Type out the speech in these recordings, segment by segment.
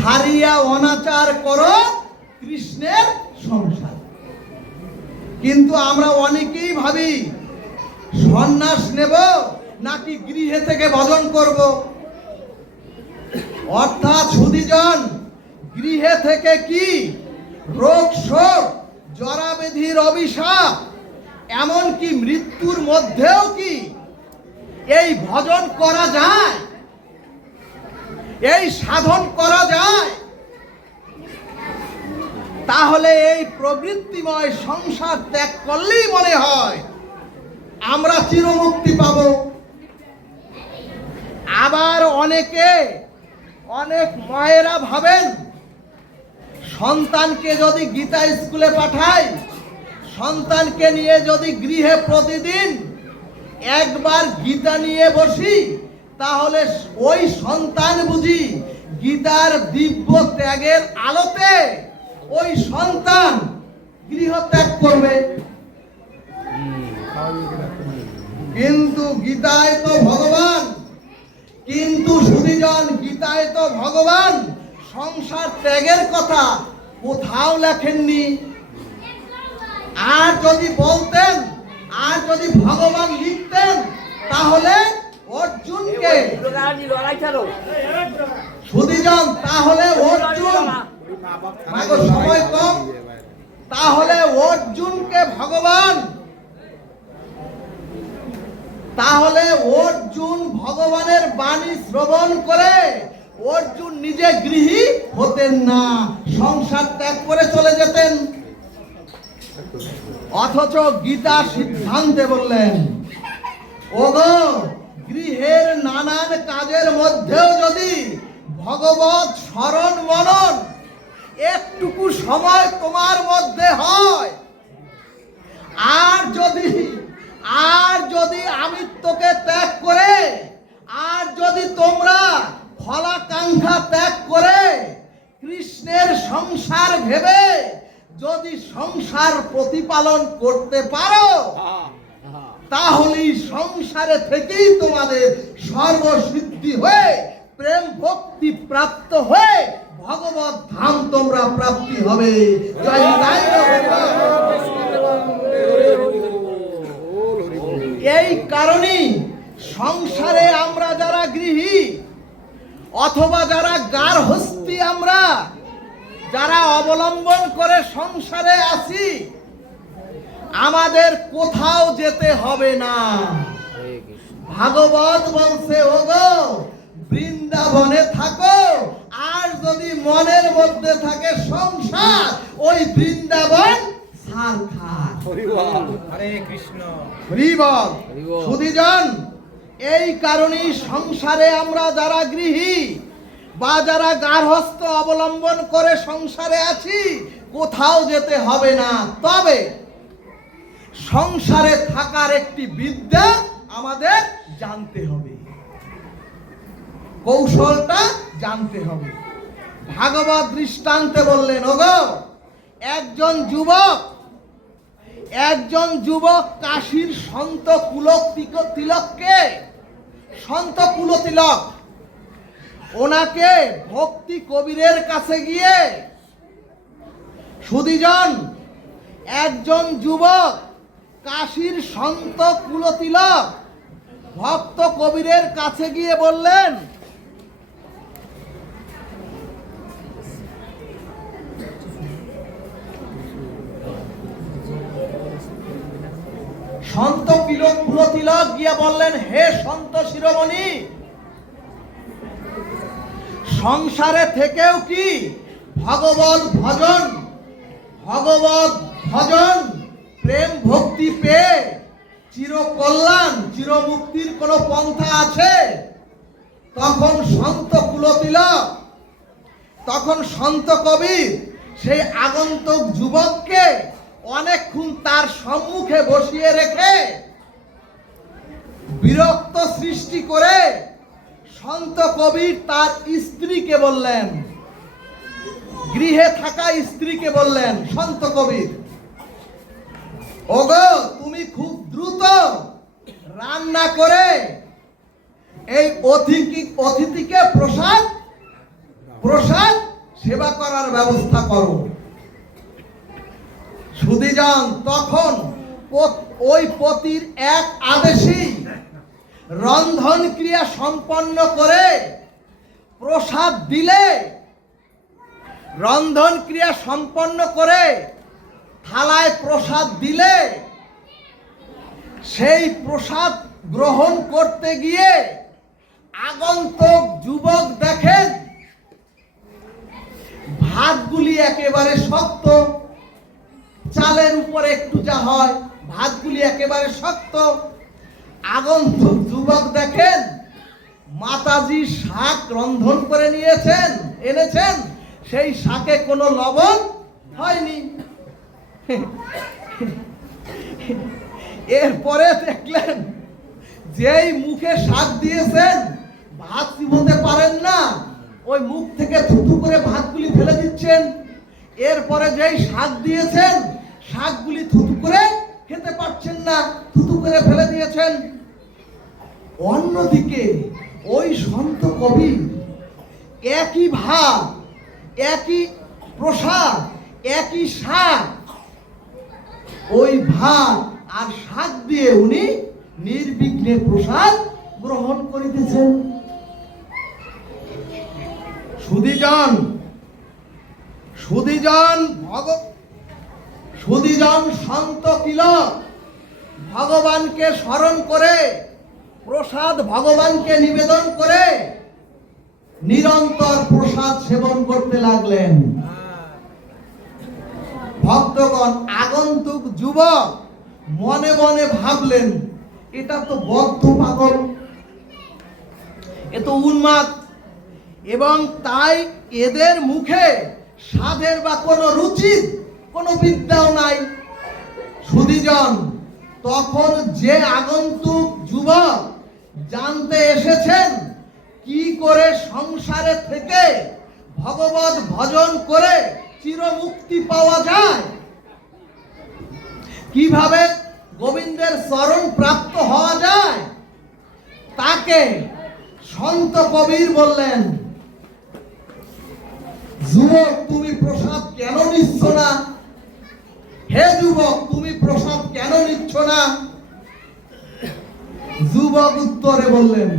ছাড়িয়া অনাচার করো কৃষ্ণের সংসার। কিন্তু আমরা অনেকেই ভাবি সন্ন্যাস নেব নাকি গৃহে থেকে ভজন করব। অর্থাৎ সুধীজন, গৃহে থেকে কি রোগ শোক জরাবেধির অভিশাপ এমনকি মৃত্যুর মধ্যেও কি এই ভজন করা যায়, এই সাধন করা যায়? তাহলে এই প্রবৃত্তিময় সংসার ত্যাগ করলেই মনে হয় আমরা চিরমুক্তি পাব। আবার অনেক মায়েরা ভাবেন সন্তানকে যদি গীতা স্কুলে পাঠাই, সন্তানকে নিয়ে যদি গৃহে প্রতিদিন একবার গীতা নিয়ে বসি, তাহলে ওই সন্তান বুঝি গীতার দিব্য ত্যাগের আলোতে ওই সন্তান গৃহ ত্যাগ করবে। কিন্তু গীতায় তো ভগবান, কিন্তু সুধীজন, গীতায় তো ভগবান সংসার ত্যাগের কথা কোথাও লেখেননি। আর যদি বলতেন, আর যদি ভগবান লিখতেন, তাহলে অর্জুনকে, সুধীজন, তাহলে অর্জুন, সময় কম, তাহলে অর্জুনকে ভগবান, তাহলে অর্জুন ভগবানের বাণী শ্রবণ করে অর্জুন নিজে গৃহী হতেন না, সংসার ত্যাগ করে চলে যেতেন। অথচ গীতা সিদ্ধান্তে বললেন, ওগো, গৃহের নানান কাজের মধ্যেও যদি ভগবত স্মরণ মনন একটুকু সময় তোমার মধ্যে হয়, আর যদি আমিত্বকে ত্যাগ করে, আর যদি তোমরা ফলাকাঙ্ক্ষা ত্যাগ করে কৃষ্ণের সংসার ভেবে যদি সংসার প্রতিপালন করতে পারো, তাহলেই সংসারে থেকেই তোমাদের সর্বসিদ্ধি হয়ে প্রেম ভক্তি প্রাপ্ত হয়ে ভগবত ধাম তোমরা প্রাপ্তি হবে। জয় নিতাই গৌর। এই কারণেই সংসারে আমরা যারা গৃহী অথবা যারা গার্হস্থী, আমরা যারা অবলম্বন করে সংসারে আছি, আমাদের কোথাও যেতে হবে না। ভাগবত বলছে, ওগো, বৃন্দাবনে থাকো, আর যদি মনের মধ্যে থাকে সংসার, ওই বৃন্দাবন সারখার। হরে কৃষ্ণ, হরি বল। সুধীজন, এই কারণেই সংসারে আমরা যারা গৃহী বা যারা গার্হস্থ্য অবলম্বন করে সংসারে আছি, কোথাও যেতে হবে না। তবে সংসারে থাকার একটি বিদ্যা আমাদের জানতে হবে, কৌশলটা জানতে হবে। ভাগবত দৃষ্টান্তে বললেন, ওগো, একজন যুবক কাশীর সন্ত কুলতিলক ওনাকে ভক্তি কবিরের কাছে গিয়ে, সুধীজন, একজন যুবক কাশীর সন্ত কুলতিলক ভক্ত কবিরের কাছে গিয়ে বললেন, সন্ত কুলতিলক গিয়ে বললেন, হে সন্ত শিরোমণি, সংসারে থেকেও কি ভগবত ভজন প্রেম ভক্তি পেয়ে চিরকল্যাণ চিরমুক্তির কোন পন্থা আছে? তখন সন্ত কবির সেই আগন্তুক যুবককে অনেকক্ষণ তার সম্মুখে বসিয়ে রেখে বিরক্ত সৃষ্টি করে সন্ত কবির তার স্ত্রীকে বললেন, গৃহে থাকা স্ত্রীকে বললেন, সন্ত কবির, ওগো, তুমি খুব দ্রুত রান্না করে এই অতিথিকে প্রসাদ সেবা করার ব্যবস্থা করো। সুধীজন, তখন ওই পতির এক আদেশই রন্ধন ক্রিয়া সম্পন্ন করে প্রসাদ দিলে, রন্ধন ক্রিয়া সম্পন্ন করে থালায় প্রসাদ দিলে, সেই প্রসাদ গ্রহণ করতে গিয়ে আগন্তুক যুবক দেখেন ভাতগুলি একেবারে শক্ত, চালের উপরে একটু যা হয়, ভাতগুলি একেবারে শক্ত। আগন্তুক যুবক দেখেন মাতাজি শাক রন্ধন করে এনেছেন, সেই শাকে কোনো লবণ হয়নি। এরপরে দেখলেন যেই মুখে শাক দিয়েছেন ভাত চিবোতে পারেন না, ওই মুখ থেকে থুথু করে ভাতগুলি ফেলে দিচ্ছেন। এরপরে যেই শাক দিয়েছেন শাকগুলি থুথু করে খেতে পারছেন না, থুথু করে ফেলে দিয়েছেন। অন্যদিকে ওই সন্ত কবি একই ভাত, একই প্রসাদ, একই শাক, ওই ভাত আর শাক দিয়ে উনি নির্বিঘ্নে প্রসাদ গ্রহণ করিতেছেন। সুধীজন সন্ত তিলক ভগবানকে স্মরণ করে প্রসাদ ভগবানকে নিবেদন করে নিরন্তর প্রসাদ সেবন করতে লাগলেন। ভক্তগণ, আগন্তুক যুবক মনে মনে ভাবলেন এটা তো বদ্ধ পাগল, এ তো উন্মাদ, এবং তাই এদের মুখে স্বাদের বা কোনো রুচির কোনো বিদ্যাও নাই। সুধীজন, তখন যে আগন্তুক যুবক জানতে এসেছেন কি করে সংসারে থেকে ভগবত ভজন করে চিরমুক্তি পাওয়া যায়, কিভাবে গোবিন্দের চরণ প্রাপ্ত হওয়া যায়, তাকে সন্ত কবির বললেন, যুবক তুমি প্রসাদ কেন নিচ্ছ না? হে যুবক, তুমি প্রসাদ কেন নিচ্ছ না? যুবক উত্তরে বললেন,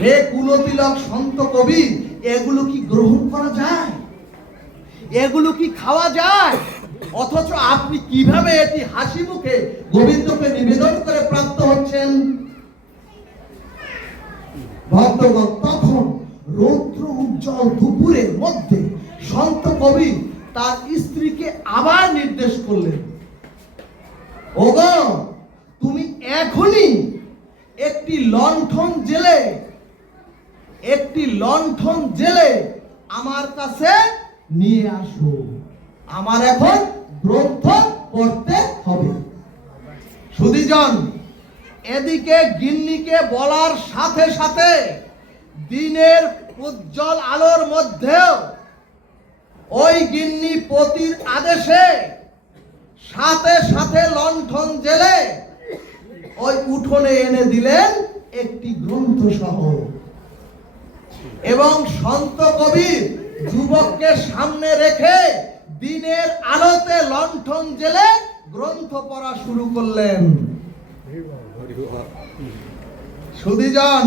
হে কুলতিলক সন্ত কবি, এগুলো কি গ্রহণ করা যায়? এগুলো কি খাওয়া যায়? অথচ আপনি কিভাবে এটি হাসি মুখে গোবিন্দকে নিবেদন করে প্রাপ্ত হচ্ছেন? ভক্তগণ, তখন রৌদ্র উজ্জ্বল দুপুরের মধ্যে সন্ত কবি তার স্ত্রীকে আবার নির্দেশ করলেন, ওগো তুমি এখনই একটি লণ্ঠন জেলে আমার কাছে নিয়ে আসো, আমার এখন গ্রন্থ পড়তে হবে। সুধীজন, এদিকে গিন্নিকে বলার সাথে সাথে দিনের উজ্জ্বল আলোর মধ্যেও ওই গিন্নি পতির আদেশে সাথে সাথে লণ্ঠন জেলে ওই উঠোনে এনে দিলেন একটি গ্রন্থ সহ, এবং সন্ত কবির যুবককে সামনে রেখে দিনের আলোতে লণ্ঠন জেলে গ্রন্থ পড়া শুরু করলেন। সুধীজন,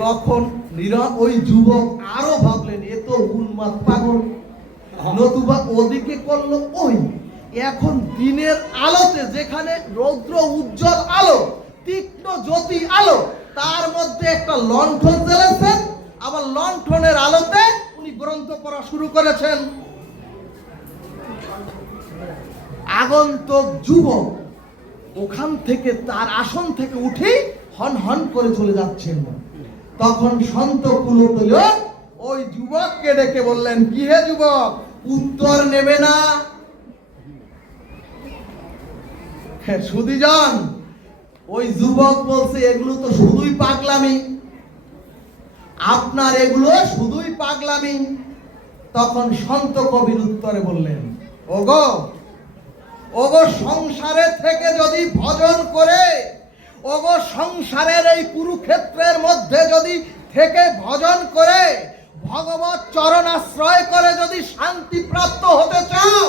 তখন ওই যুবক আরো ভাবলেন এ তো উন্মাদ পাগল, নতুবা ওদিকে করলো ওই এখন দিনের আলোতে, যেখানে রৌদ্র উজ্জ্বল আলো, তীক্ষ্ণ জ্যোতি আলো, তার মধ্যে একটা লণ্ঠন জ্বেলেছেন, আবার লণ্ঠনের আলোতে উনি গ্রন্থ পড়া শুরু করেছেন। আগন্তুক যুবক ওখান থেকে তার আসন থেকে উঠে হন হন করে চলে যাচ্ছেন। তখন সন্ত কুলতিলক ওই যুবককে ডেকে বললেন, কি হে যুবক, উত্তর নেবে না? সুধীজন, ওই যুবক বলছে এগুলো তো শুধুই পাগলামি, আপনার এগুলো শুধুই পাগলামি। তখন সন্ত কবির উত্তরে বললেন, ওগো সংসারে থেকে যদি ভজন করে, ওগো সংসারের এই কুরুক্ষেত্রের মধ্যে যদি থেকে ভজন করে ভগবত চরণ আশ্রয় করে যদি শান্তি প্রাপ্ত হতে চাও,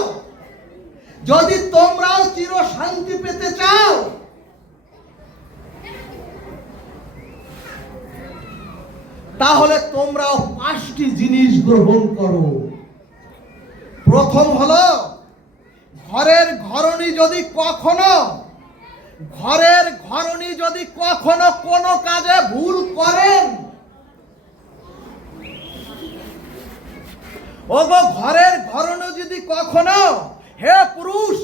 যদি তোমরাও চির শান্তি পেতে চাও, তাহলে তোমরাও 5টি জিনিস গ্রহণ করো। প্রথম হলো, ঘরের ঘরণী যদি কখনো কোনো কাজে ভুল করেন, ওগো ঘরের ঘরণী যদি কখনো, হে পুরুষ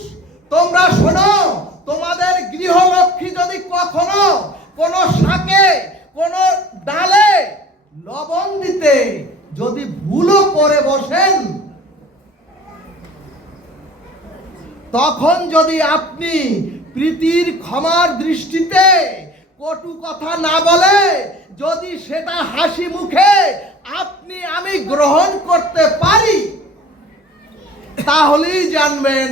তোমরা শোনো, তোমাদের গৃহলক্ষ্মী যদি কখনো কোনো শাকে কোনো ডালে লবণ দিতে যদি ভুলও করে বসেন, তখন যদি আপনি প্রীতির ক্ষমার দৃষ্টিতে কটু কথা না বলে যদি সেটা হাসি মুখে আপনি আমি গ্রহণ করতে পারি, তাহলেই জানবেন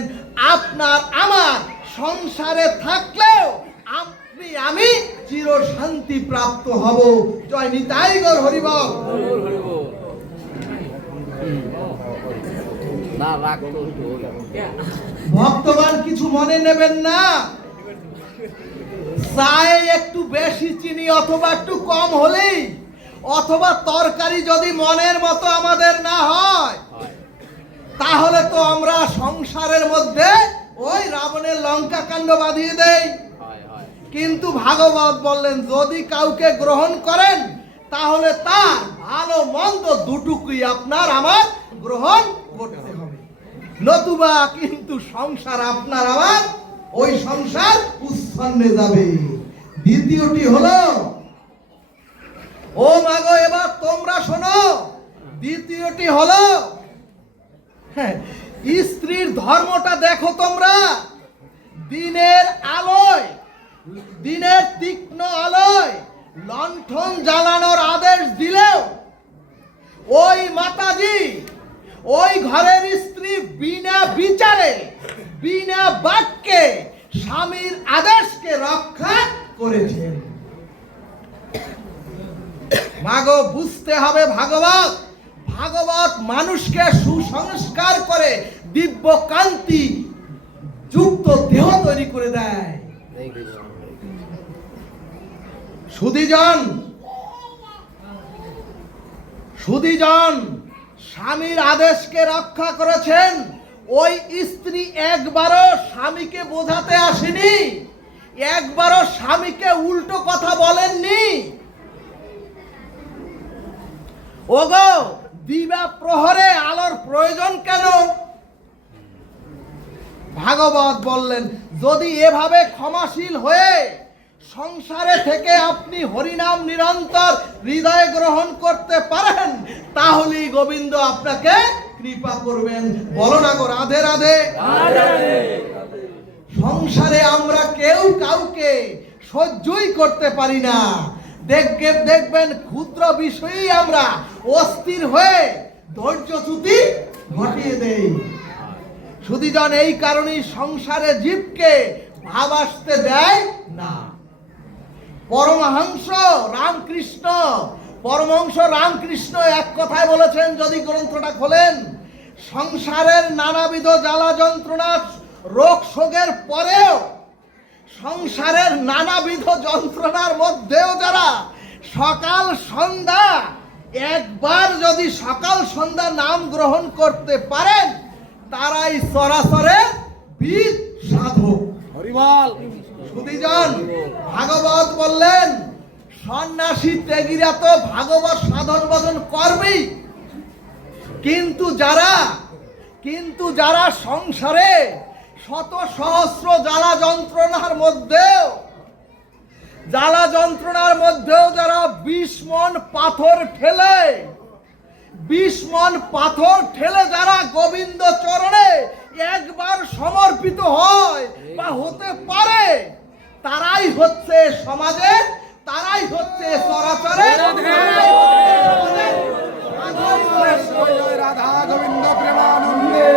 আপনার আমার সংসারে থাকলেও আপনি আমি চির শান্তি প্রাপ্ত হব। জয় নিতাই গৌর হরিবল। ভক্তগণ কিছু মনে নেবেন না, চায়ে একটু বেশি চিনি অথবা একটু কম হলেই, অথবা তরকারি যদি মনের মতো আমাদের না হয়, তাহলে তো আমরা সংসারের মধ্যে ওই রাবণের লঙ্কা কাণ্ড বাঁধিয়ে দেই। কিন্তু ভাগবত বললেন, যদি কাউকে গ্রহণ করেন তাহলে তার ভালো মন্দ দুটুকুই আপনার আমার গ্রহণ করতে হবে, নতুবা কিন্তু সংসার আপনার আমার ওই সংসার উচ্ছন্নে যাবে। দ্বিতীয়টি হলো, ও মাগো এবার তোমরা শোনো, দ্বিতীয়টি হলো, স্ত্রীর ধর্মটা দেখো তোমরা। দিনের আলোয়, দিনের তীক্ষ্ণ আলোয় লণ্ঠন জ্বালানোর আদেশ দিলেও ওই মাতাজি ওই ঘরের স্ত্রী বিনা বিচারে বিনা বাক্যে স্বামীর আদেশকে রক্ষা করেছেন। মাগো বুঝতে হবে, ভাগবত মানুষকে সুসংস্কার করে দিব্য কান্তি যুক্ত দেহ তৈরি করে দেয়। সুধীজন স্বামীর আদেশকে রক্ষা করেছেন। ওই স্ত্রী একবারও স্বামীকে বোঝাতে আসেনি, একবারও স্বামীকে উল্টো কথা বলেননি। ওগো দিবা প্রহরে আলোর প্রয়োজন কেন? ভাগবত বললেন, যদি এভাবে ক্ষমাশীল হয়ে সংসারে থেকে আপনি হরিনাম নিরন্তর হৃদয়ে গ্রহণ করতে পারেন, তাহলেই গোবিন্দ আপনাকে কৃপা করবেন। বলো না গো রাধে রাধে। সংসারে আমরা কেউ কাউকে সহ্যই করতে পারি না। দেখবেন ক্ষুদ্র বিষয়েই আমরা অস্থির হয়ে ধৈর্যচ্যুতি ঘটিয়ে দেই। সুধীজন এই কারণেই সংসারে জীবকে ভাব আসতে দেয় না। পরমহংস রামকৃষ্ণ এক কথায় বলেছেন, যদি গ্রন্থটা খোলেন, সংসারের নানাবিধ জ্বালা যন্ত্রণা রোগ শোকের পরেও, সংসারের নানাবিধ যন্ত্রণার মধ্যেও যারা সকাল সন্ধ্যা একবার যদি সকাল সন্ধ্যা নাম গ্রহণ করতে পারেন, তারাই সরাসরে বীর সাধক। হরিবল। সুধীজন ভাগবত বললেন, সন্ন্যাসী ত্যাগীরা তো ভাগবত সাধন ভজন করবেই, কিন্তু যারা সংসারে শত সহস্র জ্বালা যন্ত্রণার মধ্যেও যারা 20 মণ পাথর ঠেলে যারা গোবিন্দ চরণে একবার সমর্পিত হয় বা হতে পারে, তারাই হচ্ছে সমাজে, তারাই হচ্ছে চরাচরে রাধা গোবিন্দ প্রেমানন্দে।